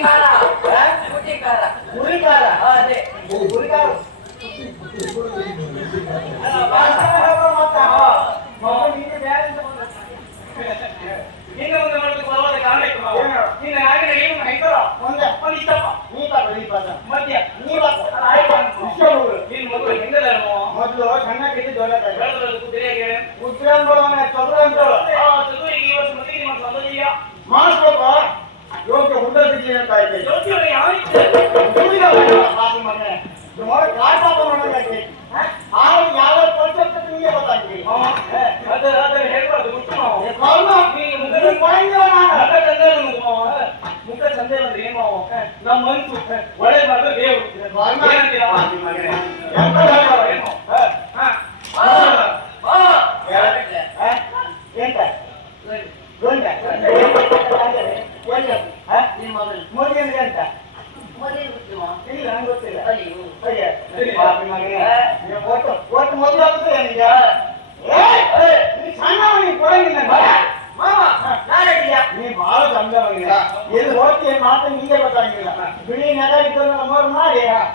ಗುರಿಕಾರ ಗುರಿಕಾರ ಗುರಿಕಾರ ಅದೇ. ಗುರಿಕಾರ ಮೊದಲು ಸಣ್ಣ ಕಿತ್ತು ದೊಡ್ಡ ಉದ್ರಂಗ ಚದುರಂಗ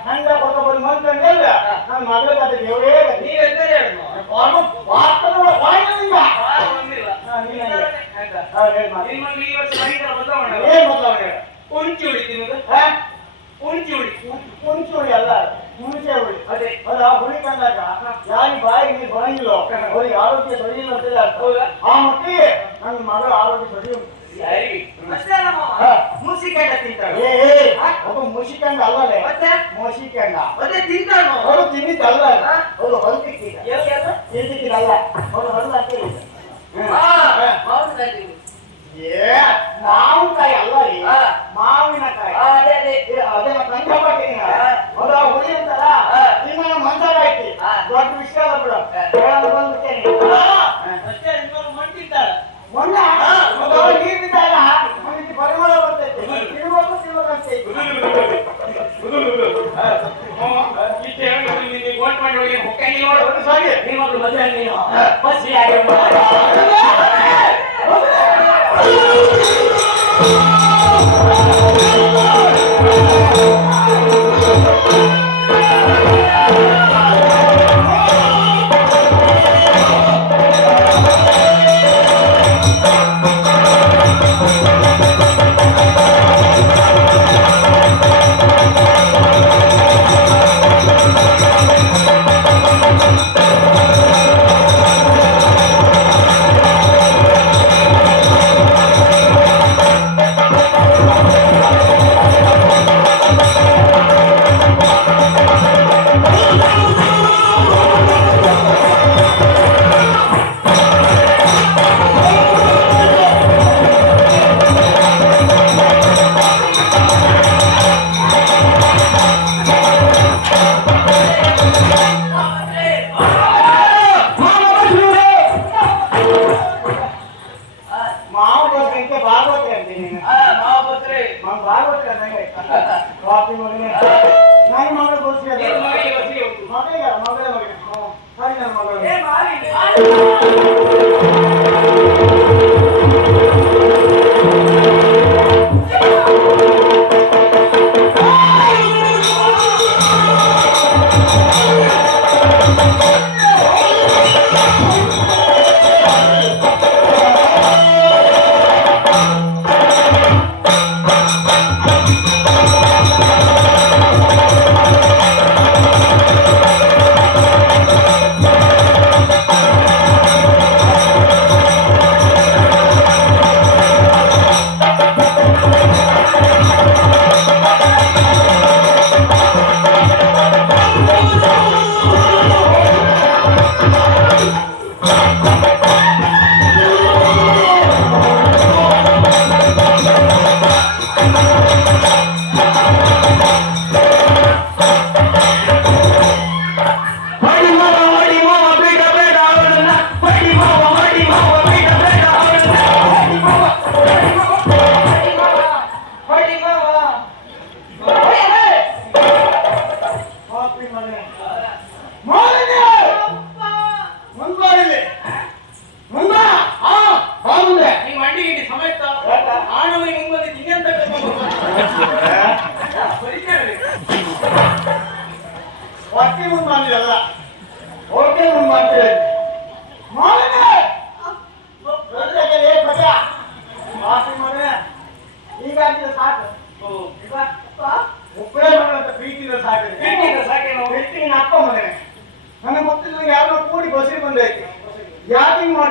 ಹಂಗ ಕೊಡ್ಕೊಂಡ್ರಿ ಮಂತಂದಿಲ್ಲ ನನ್ನ ಮಗಳ ಕತೆ ದೇವರೇ ನೀವ್ ಎಂತೇ ಹೇಳಿ. ವಾಸ್ತವ ಬಾಯಿಲ್ಲ ಕುಂಚಿ ಉಳಿ ಕುಂಚಿ ಉಳಿ ಕುಂಚಿ ಉಳಿ ಅಲ್ಲ ಮುಂಚೆ ಹುಳಿ. ಅದೇ. ಅಲ್ಲ ಹುಳಿ ಕಂಡಾಗ ಯಾರಿಗೆ ಬಾಯಿಗೆ ನೀರು ಬರಂಗಿಲ್ಲೋ. ಆರೋಗ್ಯ ಸರಿ ಇಲ್ಲ ಆ ಮಟ್ಟಿಗೆ ನನ್ನ ಮಗಳ ಆರೋಗ್ಯ ಸರಿ ಉಂಟು ಸರಿ. ಮುಸಿ ಕೇಳ ತಿಂತಾರೆ ಏ ಅದು ಮುಷಿಕಂಡ ಅಲ್ಲಲೇ ಮತ್ತೆ? ಅದೇ ಮತ್ತೆ ತಿಂತಾನು ಅವನು ತಿಂದಿದ್ದಲ್ಲ. ಅವನು ಹೊಂದಿಕ್ಕಿದ ತಿಂದಿದ್ದಿರಲ್ಲ ಅವನು ಏ ಮಾವಿನಕಾಯಿ ಅಲ್ಲ ರೀ. ಮಾವಿನಕಾಯಿ. ಅದೇ ಅದೇ. ಅದೇ ಕಂಡಪಟ್ಟಿನ ಆ ಹುಳಿ ತಿನ್ನೋ ಮಂಚಾಗ ದೊಡ್ಡ ವಿಷಯ ಬಿಡ. ಬಂದ್ಬಿಟ್ಟೆ మనం బాగుపడలేదు వాకింగ్ నేను మొదలు కోసుకున్నాను మగ కదా మగ మగ మరి మగ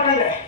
ಮಾಡಿದ್ದಾರೆ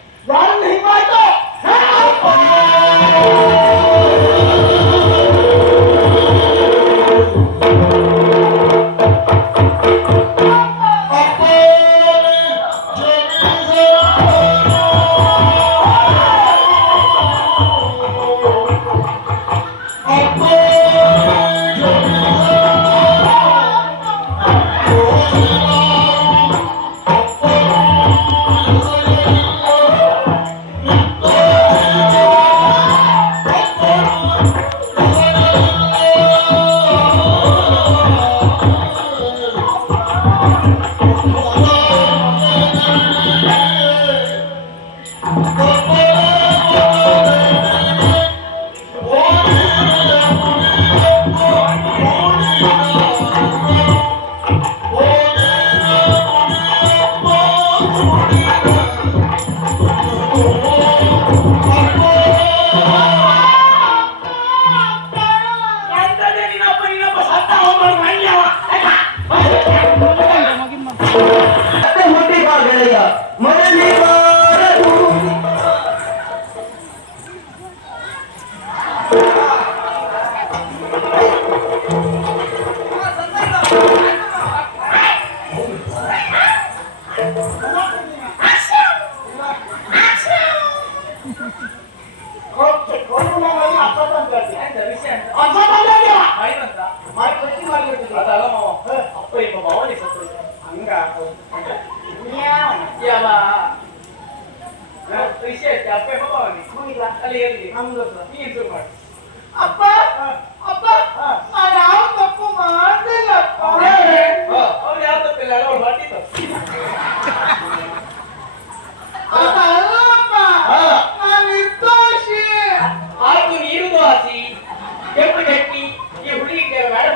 ಹೆಣ್ಣು ಗಟ್ಟಿ ಈ ಹುಡುಗಿ ಬೇಡ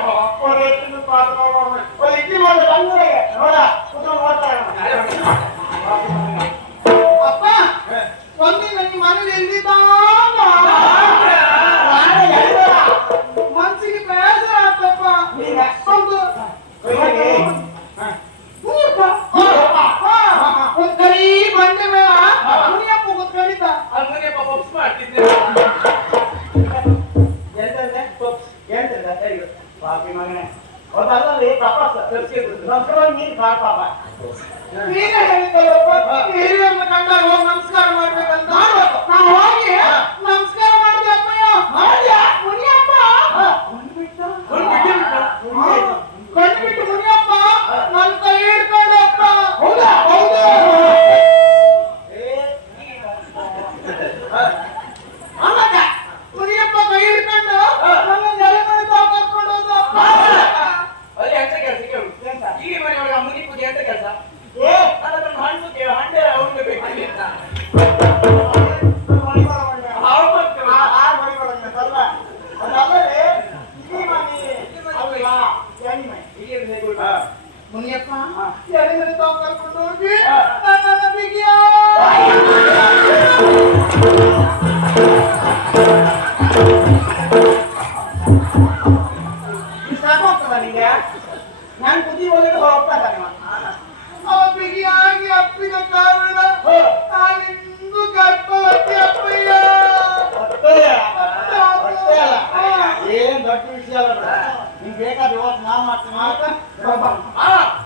ಇಕ್ಕಿ ಮಾಡಿ ಬಂದ್ರೆ ನೋಡ ಕೂತ್ಕೊಂಡು ನೋಡ್ತಾ ಅಪ್ಪ ಒಂದಿನ ನಿಮ್ಮ ಮನೇಲಿ ಎಲ್ಲಿದ್ದ ಮನ್ಸಿಗೆ ಬೇಸರ ಆಗ್ತಪ್ಪ ಒಂದು ಒಂದು ಕರಿ ಬಂಡೆ ಮೇಲೆ ಮುನಿಯಪ್ಪ ಕೂತ್ಕೊಂಡಿದ್ದ ಅಲ್ಲಿ ಮುನಿಯಪ್ಪ ಒಪ್ಸ್ ಮಾಡ್ತಿದ್ದೆ ಗಬ್ರ ನೀರ್ ಬಾಳ ಪಾಪ ನೀರೇ ಹೇಳಿದ್ರಪ್ಪ ನೀರಿನ ಕಂಡ ಹೋಗಿ ನಮ್ Ini beka dewas nama, semangat, kan?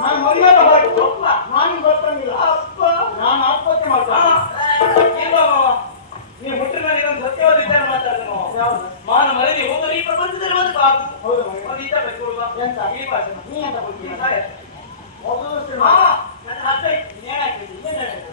ನಾನು ಮರ್ಯಾದೆ ಹೊರಟು ನಾನು ಗೊತ್ತಂಗಿಲ್ಲ ನಾನು ಆತ್ಮಹತ್ಯೆ ಮಾಡ್ತೀನಿ. ನೀವು ಹುಟ್ಟಿದ ಮೇಲೆ ಇದೊಂದು ಸತ್ಯವಾದ ವಿಚಾರ. ಯಾವುದು? ಮಾನ ಮರದಿ ಹೋದರೆ ಈ ಪ್ರಪಂಚದಲ್ಲಿ ಒಂದು ಹೌದು. ಒಂದು ಈತ ಬದುಕುವುದು. ಎಂತ? ಈ ಭಾಷೆ ನೀ? ಸಾಯ. ಮೊದಲು ಅಷ್ಟೇ ಮಾವ, ಮಾಡು. ನನ್ನ ಹತ್ತ ಏನಾಯ್ತು ಏನಾಯ್ತು